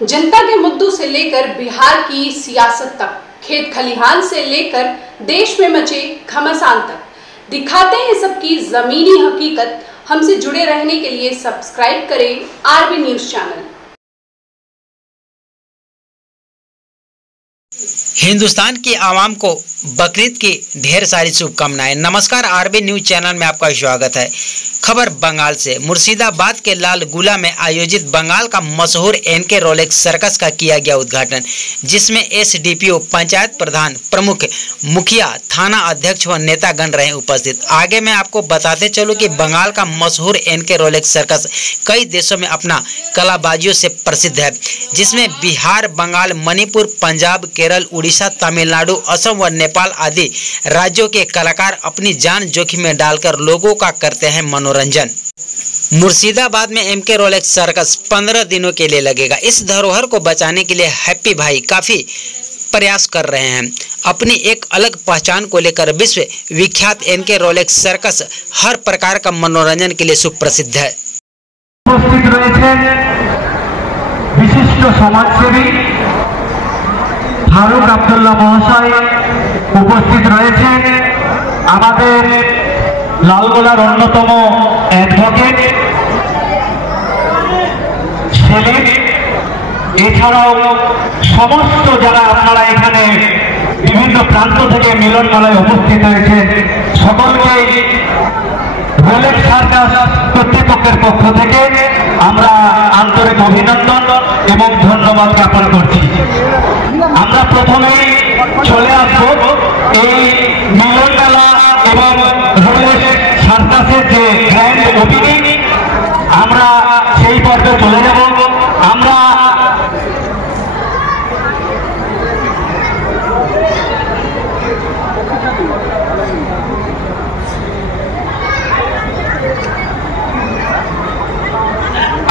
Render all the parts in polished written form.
जनता के मुद्दों से लेकर बिहार की सियासत तक, खेत खलिहान से लेकर देश में मचे घमासान तक दिखाते हैं सबकी जमीनी हकीकत। हमसे जुड़े रहने के लिए सब्सक्राइब करें आरबी न्यूज चैनल। हिंदुस्तान की आवाम को बकरीद की ढेर सारी शुभकामनाएं। नमस्कार, आरबी न्यूज चैनल में आपका स्वागत है। खबर बंगाल से। मुर्शिदाबाद के लालगुला में आयोजित बंगाल का मशहूर एनके रोलेक्स सर्कस का किया गया उद्घाटन, जिसमें एसडीपीओ, पंचायत प्रधान, प्रमुख, मुखिया, थाना अध्यक्ष व नेतागण रहे उपस्थित। आगे मैं आपको बताते चलूं कि बंगाल का मशहूर एनके रोलेक्स सर्कस कई देशों में अपना कलाबाजियों से प्रसिद्ध है, जिसमें बिहार, बंगाल, मणिपुर, पंजाब, केरल, उड़ीसा, तमिलनाडु, असम व नेपाल आदि राज्यों के कलाकार अपनी जान जोखिम में डालकर लोगों का करते हैं मनोरंजन। मुर्शिदाबाद में एमके रोलेक्स सर्कस 15 दिनों के लिए लगेगा। इस धरोहर को बचाने के लिए हैप्पी भाई काफी प्रयास कर रहे हैं। अपनी एक अलग पहचान को लेकर विश्व विख्यात एनके रोलेक्स सर्कस हर प्रकार का मनोरंजन के लिए सुप्रसिद्ध है। उपस्थित विशिष्ट समाजसेवी फारूक अब्दुल्ला महाशय उपस्थित रहे, लालगोलार अन्यतम एडभोकेट सेलिम, এছাড়াও সমস্ত যারা আপনারা এখানে বিভিন্ন প্রান্ত থেকে মিলন মেলায় উপস্থিত হয়েছেন, সকলকে রোলেক্স সার্কাস কর্তৃপক্ষের পক্ষ থেকে আমরা আন্তরিক অভিনন্দন এবং ধন্যবাদ জ্ঞাপন করছি। আমরা প্রথমেই চলে আসব এই মিলন মেলা এবং রোলেক্স সার্কাসের যে গ্র্যান্ড ওপেনিং, আমরা সেই পর্বে চলে যাব। আমরা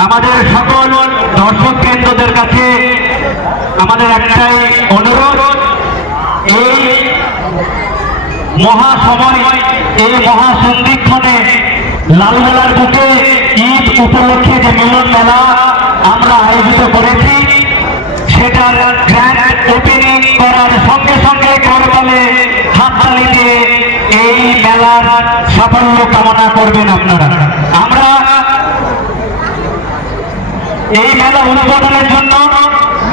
আমাদের সকল দর্শক কেন্দ্রদের কাছে আমাদের একটাই অনুরোধ, এই মহাসময়, এই মহাসন্ধিক্ষণে লালগোলার বুকে ঈদ উপলক্ষে যে মিলন মেলা আমরা আয়োজিত করেছি, সেটার গ্র্যান্ড ওপেনিং করার সঙ্গে সঙ্গে করতালে হাততালি দিয়ে এই মেলার সাফল্য কামনা করবেন আপনারা। আমরা এই মেলা উদ্বোধনের জন্য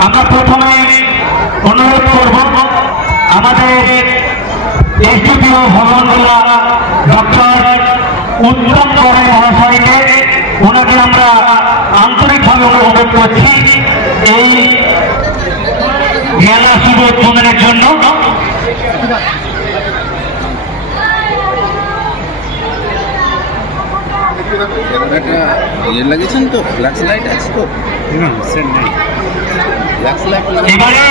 আমরা প্রথমে অনুরোধ করব আমাদের এসডিপিও ভবনগুলা ডক্টর উত্তম গড়াই মহাশয়কে। ওনাকে আমরা আন্তরিকভাবে অনুরোধ করছি এই মেলা শুভ উদ্বোধনের জন্য। লাগিয়েছেন তো ফ্ল্যাক্স লাইট আছে তো? না, সেট নেই। এবারে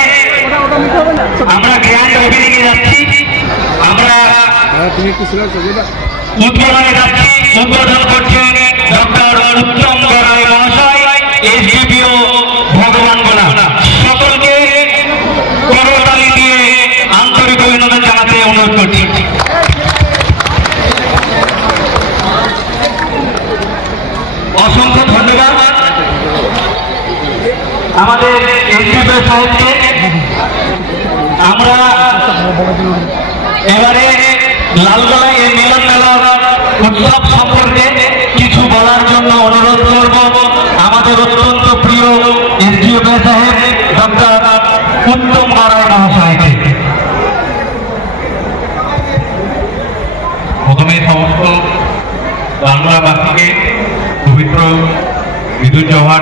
আমরা গ্র্যান্ড ওপেনিং এ যাচ্ছি। আমরা তুমি একটু সিলেক্ট করে দাও। উদ্বোধনে যাচ্ছি। উদ্বোধন করছেন ডক্টর উত্তম গড়াই মহাশয়, এসডিপিও ভগবানগোলা। সকলকে করতালি দিয়ে আন্তরিক অভিনন্দন জানাতে অনুরোধ করছি। অসংখ্য ধন্যবাদ আমাদের এসডিপিও সাহেবকে। আমরা এবারে লালগোলায় এই মিলন মেলার উৎসব সম্পর্কে কিছু বলার জন্য অনুরোধ করব আমাদের অত্যন্ত প্রিয় এসডিপিও সাহেব ডক্টর উত্তম গড়াই মহাশয়কে। প্রথমে সমস্ত বাংলাবাসীকে পবিত্র ঈদুল জোহা